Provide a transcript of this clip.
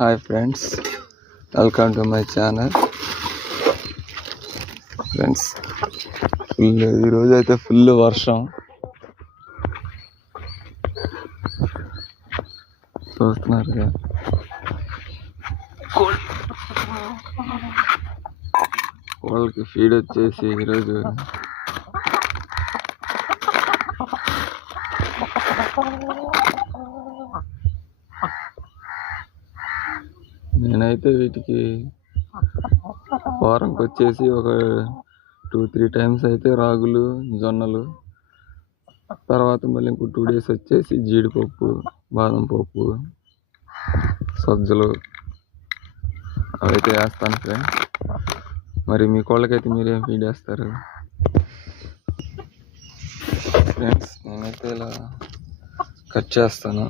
Hi friends, welcome to my channel. Friends, ఈరోజు అయితే full వర్షం చూస్తున్నారు కదా. కోళ్ళకి ఫీడ్ వచ్చేసి ఈరోజు నేనైతే వీటికి వారంకి వచ్చేసి ఒక 2-3 టైమ్స్ అయితే రాగులు, జొన్నలు, తర్వాత మళ్ళీ ఇంకో 2 డేస్ వచ్చేసి జీడిపప్పు, బాదం పప్పు, సజ్జలు అవైతే వేస్తాను ఫ్రెండ్స్. మరి మీ కోళ్ళకైతే మీరేం ఫీడ్ చేస్తారు ఫ్రెండ్స్? నేనైతే ఇలా కట్ చేస్తాను.